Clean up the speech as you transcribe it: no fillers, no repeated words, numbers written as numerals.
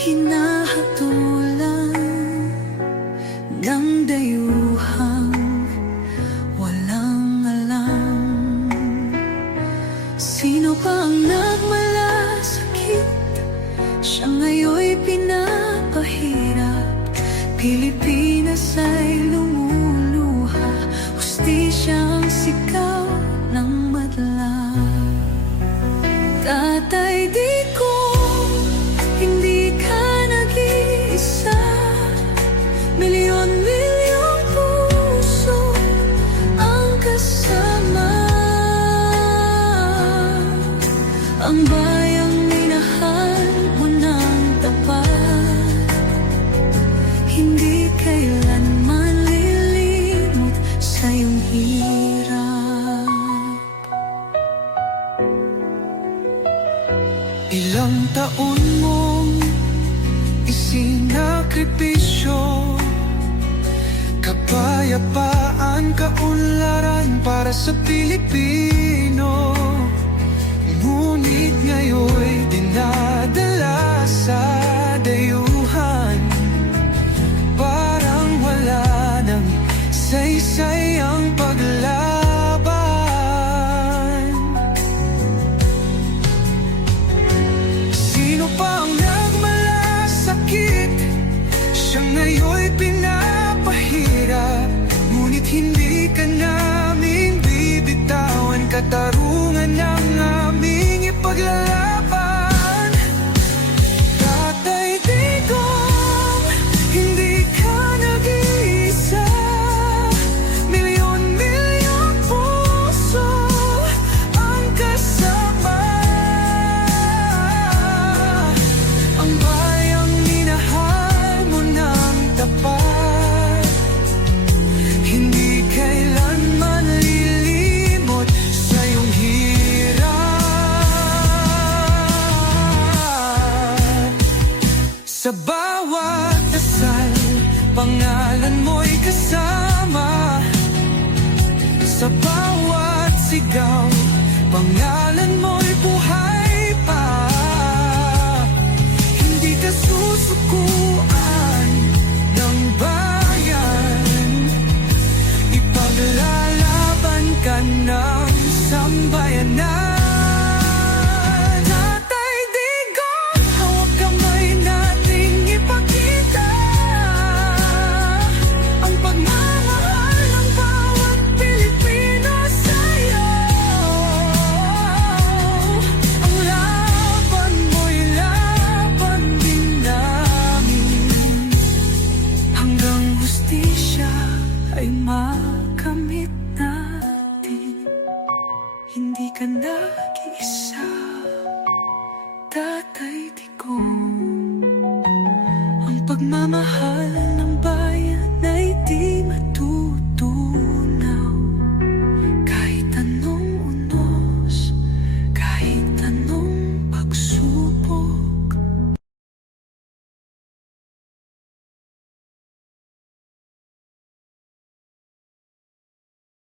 hinahatulan ng dayuhang walang alam. Sino pa ang nagmalasakit? Siya ngayon'y pinapahirap. Pilipinas ay lumuluha, hustisya ang sigaw ng madla. Tatay Digong, hindi ka nag-iisa. Milyon-milyong puso ang kasama. Ang bayang minahal mo ng tapat, hindi kailanman lilimot sa iyong hirap. Ilang taon mong isinakripisyo, kapayapaan, kaunlaran para sa Pilipino. Ngunit ngayon'y dinadala sa dayuhan, parang wala nang saysay ang paglaban. Sino pa ang nagmalasakit? Siya ngayon'y pinapahirap. Ngunit hindi ka naming bibitawan, katarungan ng aming ipaglalaban. Tatay Digong, hindi ka nag-iisa. Milyon-milyong puso ang kasama. Ang bayang minahal mo ng tapat, hindi kailanman lilimot sa iyong hirap. Sa bawat dasal, pangalan mo'y kasama. Sa bawat sigaw, pangalan mo'y buhay pa. Hindi ka susukuan ng bayan, ipaglalaban ka ng sambayanan. Tatay Digong, hawak kamay nating ipakita ang pagmamahal ng bawat Pilipino sa'yo. Ang laban mo'y laban din namin, hanggang hustisya ay makamit natin. Hindi ka nag-iisa, Tatay Digong. Ang pagmamahal ng